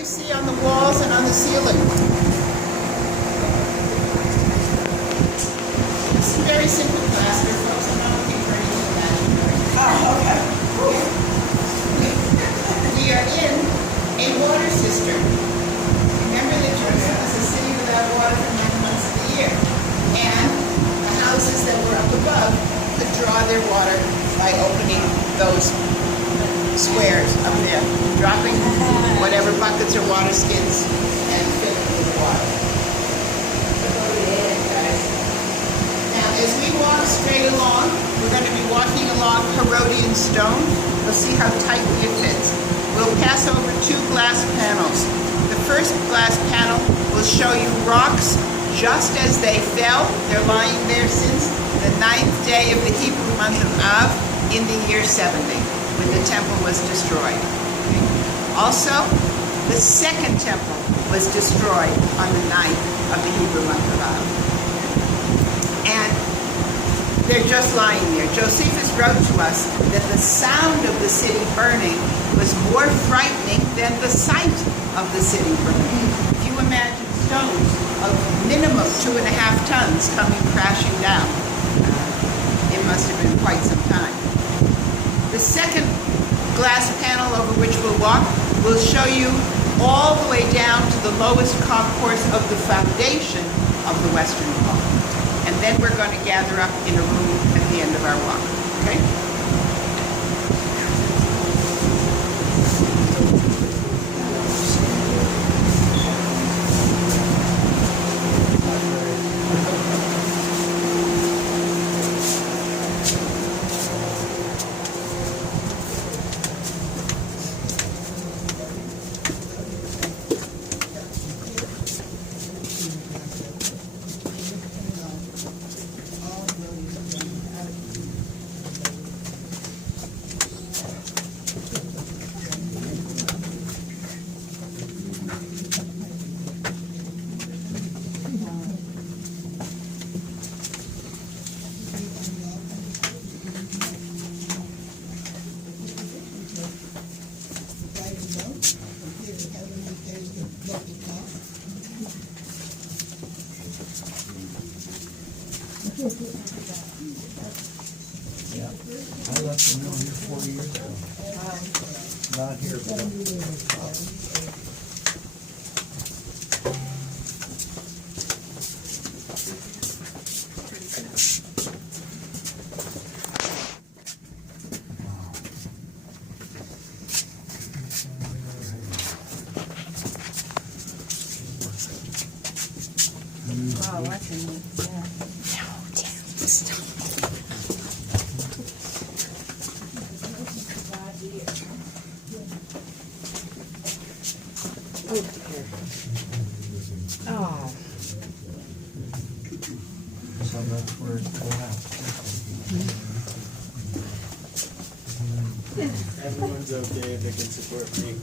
you see on the walls and on the ceiling? It's very simple plaster, folks. I'm not looking for anything imaginary. Oh, okay. We are in a water cistern. Remember that Jerusalem is a city without water for 9 months of the year. And the houses that were up above could draw their water by opening those squares up there, dropping whatever buckets or water skins and filling it with water. Now, as we walk straight along, we're going to be walking along Herodian stone. You'll see how tightly it fits. We'll pass over 2 glass panels. The first glass panel will show you rocks just as they fell. They're lying there since the 9th day of the Hebrew month of Av in the year 70, when the temple was destroyed. Okay. Also, the second temple was destroyed on the 9th of the Hebrew month of Av. And they're just lying there. Josephus wrote to us that the sound of the city burning was more frightening than the sight of the city burning. If you imagine stones of minimum 2.5 tons coming crashing down, it must have been quite some time. The second glass panel over which we'll walk will show you all the way down to the lowest concourse of the foundation of the Western Wall. And then we're going to gather up in a room at the end of our walk. Okay? Yeah, I left the mill here 40 years ago. Not here, but Oh, that's neat. Yeah. Oh, dear. Oh. so that's where it's going out. Everyone's okay if they can support me.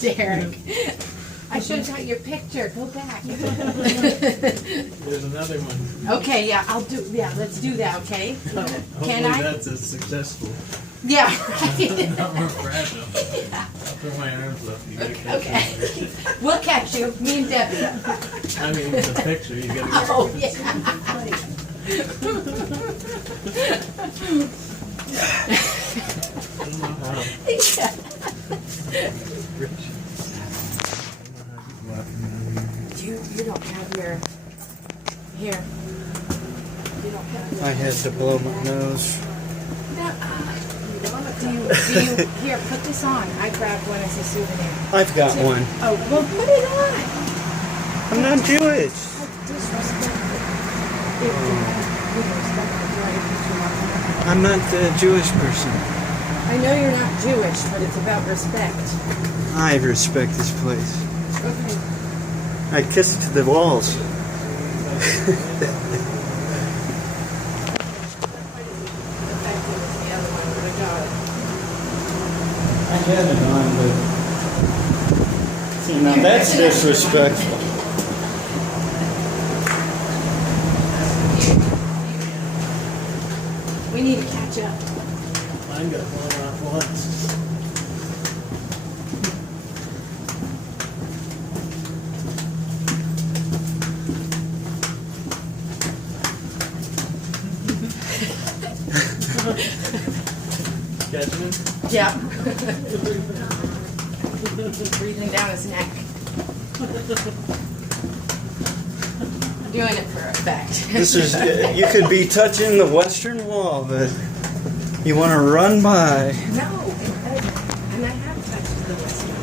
Derek. I should have got your picture. Go back. There's another one. Okay, yeah, let's do that, okay? Hopefully I? that's as successful. Yeah, right. Not more fragile. I'll throw my arms up. You gotta catch Okay. me. We'll catch you, me and Debbie. I mean, the picture, you gotta get Oh, yeah. I don't know how. You don't have your, here. You don't have your. I had to blow my nose. Here, put this on. I grabbed one as a souvenir. I've got one. Oh, well, put it on. I'm not Jewish. I'm not a Jewish person. I know you're not Jewish, but it's about respect. I respect this place. Okay. I kiss to the walls. I had it on, but see, now that's disrespectful. We need to catch up. Mine got blown off once. Catching it? Yeah. Breathing down his neck. Doing it for effect. This is, you could be touching the western wall, but you want to run by. No, and I have touched the western wall.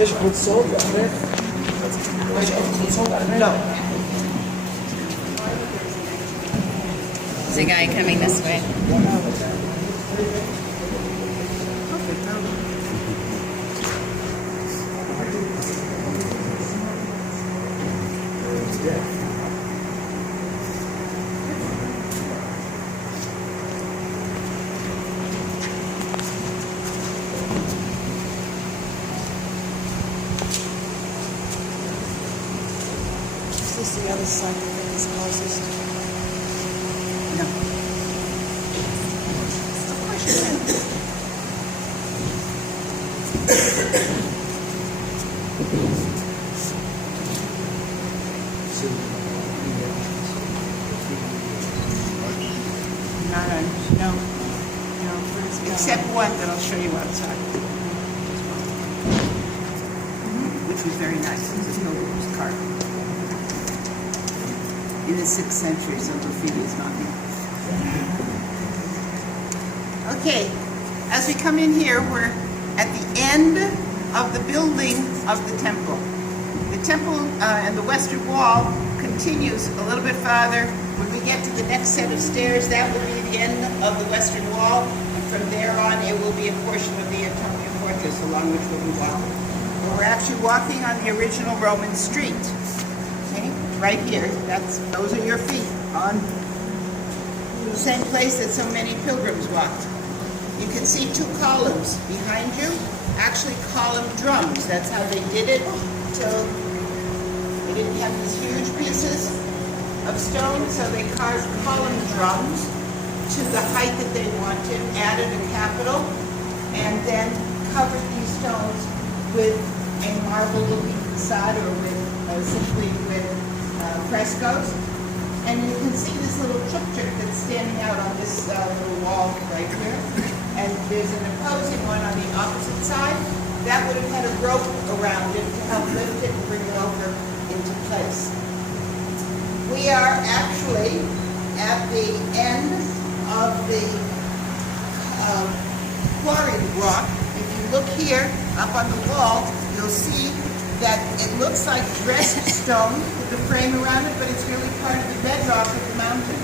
Wiesz, konsol, ale... Wiesz, konsol, ale... No. There's a guy coming this way. Is this the other side that is closest? No. Of course you can. Not on, no. Except one that I'll show you outside. Which was very nice. It was a pilgrim's cart. In the 6th century, so graffiti is not new. Okay, as we come in here, we're at the end of the building of the temple. The temple and the western wall continues a little bit farther. When we get to the next set of stairs, that will be the end of the western wall, and from there on, it will be a portion of the Antonia fortress along which we'll be walking. We're actually walking on the original Roman street. Okay, right here. Those are your feet on the same place that so many pilgrims walked. You can see 2 columns behind you, actually column drums. That's how they did it till they didn't have these huge pieces of stone, so they carved column drums to the height that they wanted, added a capital, and then covered these stones with a marble-looking facade or with simply with frescoes. And you can see this little triptych that's standing out on this little wall right here. And there's an opposing one on the opposite side. That would have had a rope around it to help lift it and bring it over into place. We are actually at the end of the quarried rock. If you look here up on the wall, you'll see that it looks like dressed stone with the frame around it, but it's really part of the bedrock of the mountain.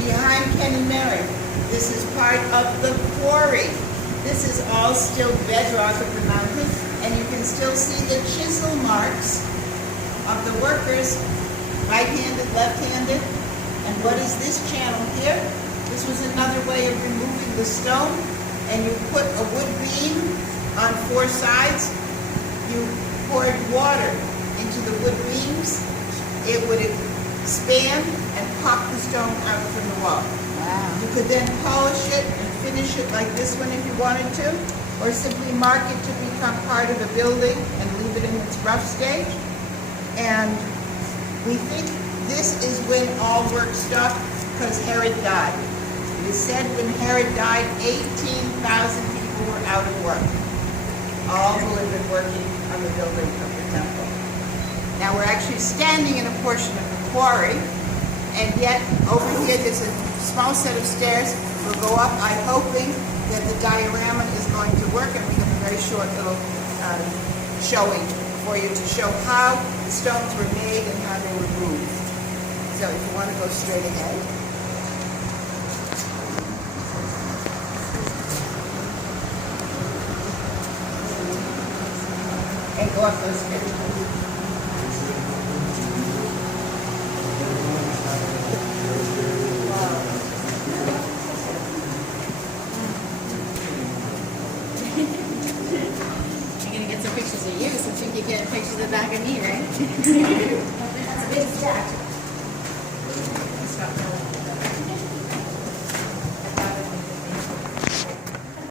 Behind Kenny Mary, this is part of the quarry. This is all still bedrock of the mountain, and you can still see the chisel marks of the workers, right-handed, left-handed. And what is this channel here? This was another way of removing the stone, and you put a wood beam on 4 sides. You poured water into the wood beams. It would expand and pop the stone out from the wall. Wow. You could then polish it and finish it like this one if you wanted to, or simply mark it to become part of a building and leave it in its rough stage. And we think this is when all work stopped because Herod died. It is said when Herod died, 18,000 people were out of work. All who had been working on the building of the temple. Now we're actually standing in a portion of the quarry, and yet over here there's a small set of stairs. We'll go up. I'm hoping that the diorama is going to work, and we have a very short little showing for you to show how the stones were made and how they were moved. So if you want to go straight ahead. And go up those stairs. I'm gonna get some pictures of you since you keep get pictures of the back of me, right? That's a big stack.